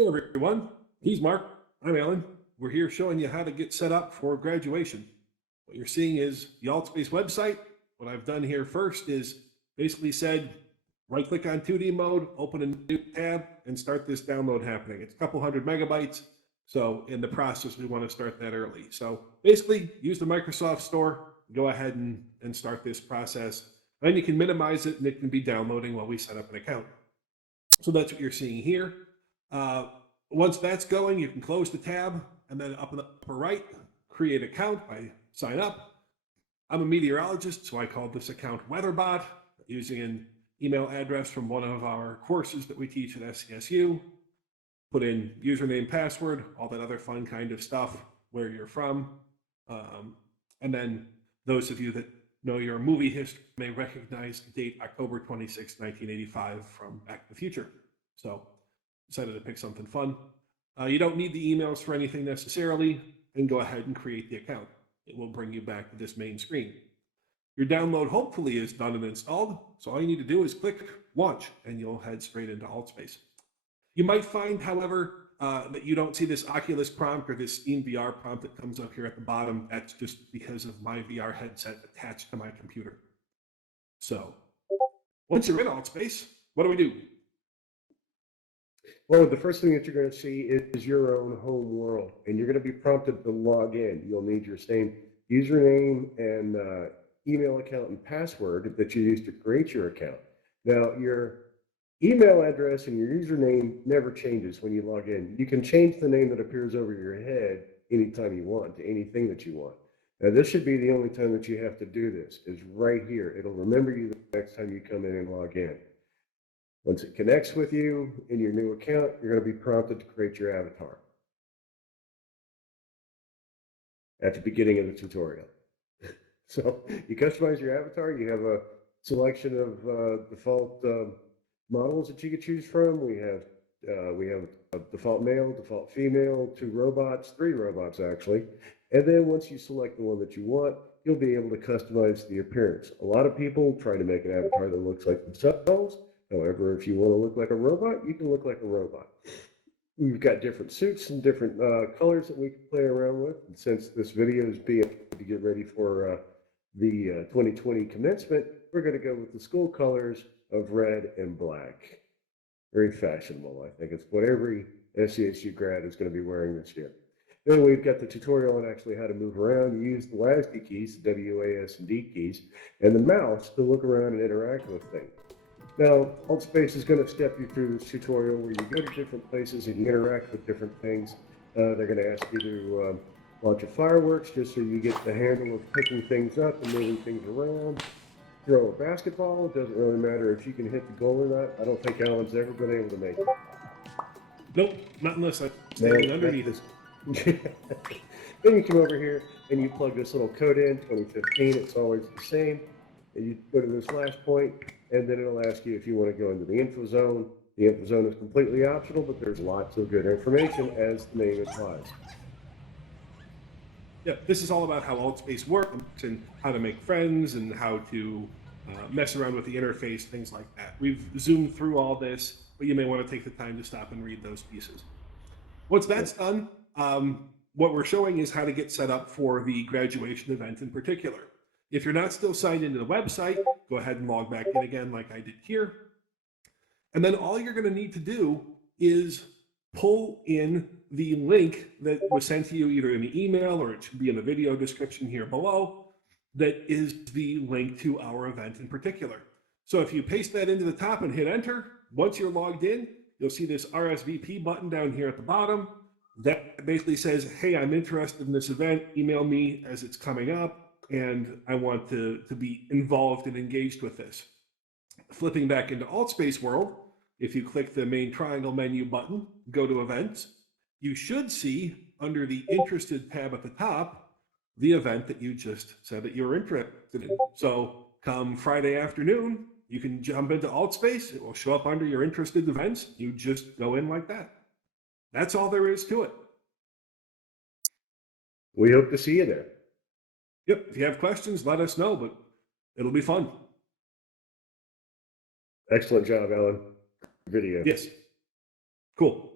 Hey everyone, he's Mark. I'm Alan. We're here showing you how to get set up for graduation. What you're seeing is the Altspace website. What I've done here first is basically said, right click on 2D mode, open a new tab, and start this download happening. It's a couple hundred megabytes. So in the process, we want to start that early. So basically use the Microsoft Store, go ahead and start this process. Then you can minimize it and it can be downloading while we set up an account. So that's what you're seeing here. Once that's going, you can close the tab and then up in the upper right, create account by sign up. I'm a meteorologist, so I called this account WeatherBot using an email address from one of our courses that we teach at SCSU. Put in username, password, all that other fun kind of stuff, where you're from. And then those of you that know your movie history may recognize the date October 26, 1985 from Back to the Future. So decided to pick something fun. You don't need the emails for anything necessarily, and go ahead and create the account. It will bring you back to this main screen. Your download hopefully is done and installed, so all you need to do is click launch and you'll head straight into Altspace. You might find, however, that you don't see this Oculus prompt or this Steam VR prompt that comes up here at the bottom. That's just because of my VR headset attached to my computer. So once you're in Altspace, what do? Well, the first thing that you're going to see is your own home world, and you're going to be prompted to log in. You'll need your same username and email account and password that you used to create your account. Now, your email address and your username never changes when you log in. You can change the name that appears over your head anytime you want to anything that you want. Now, this should be the only time that you have to do this, is right here. It'll remember you the next time you come in and log in. Once it connects with you in your new account, you're going to be prompted to create your avatar at the beginning of the tutorial. So you customize your avatar. You have a selection of default models that you can choose from. We have a default male, default female, 2 robots, 3 robots actually. And then once you select the one that you want, you'll be able to customize the appearance. A lot of people try to make an avatar that looks like themselves. However, if you want to look like a robot, you can look like a robot. We've got different suits and different colors that we can play around with. And since this video is being to get ready for the 2020 commencement, we're going to go with the school colors of red and black. Very fashionable, I think. It's what every SCSU grad is going to be wearing this year. Then we've got the tutorial on actually how to move around. You use the WASD keys, the W, A, S, and D keys, and the mouse to look around and interact with things. Now, Altspace is going to step you through this tutorial where you go to different places and you interact with different things. They're going to ask you to launch a fireworks just so you get the handle of picking things up and moving things around. Throw a basketball. It doesn't really matter if you can hit the goal or not. I don't think Alan's ever been able to make it. Nope, not unless I'm standing underneath it. Then you come over here and you plug this little code in, 2015. It's always the same. And you go to this last point, and then it'll ask you if you want to go into the info zone. The info zone is completely optional, but there's lots of good information as the name implies. Yeah, this is all about how Altspace works and how to make friends and how to mess around with the interface, things like that. We've zoomed through all this, but you may want to take the time to stop and read those pieces. Once that's done, what we're showing is how to get set up for the graduation event in particular. If you're not still signed into the website, go ahead and log back in again like I did here. And then all you're going to need to do is pull in the link that was sent to you either in the email or it should be in the video description here below. That is the link to our event in particular. So if you paste that into the top and hit enter, once you're logged in, you'll see this RSVP button down here at the bottom. That basically says, hey, I'm interested in this event. Email me as it's coming up. And I want to be involved and engaged with this. Flipping back into Altspace world, if you click the main triangle menu button, go to events, you should see under the interested tab at the top, the event that you just said that you're interested in. So come Friday afternoon, you can jump into Altspace. It will show up under your interested events. You just go in like that. That's all there is to it. We hope to see you there. Yep, if you have questions, let us know, but it'll be fun. Excellent job, Alan. Video. Yes. Cool.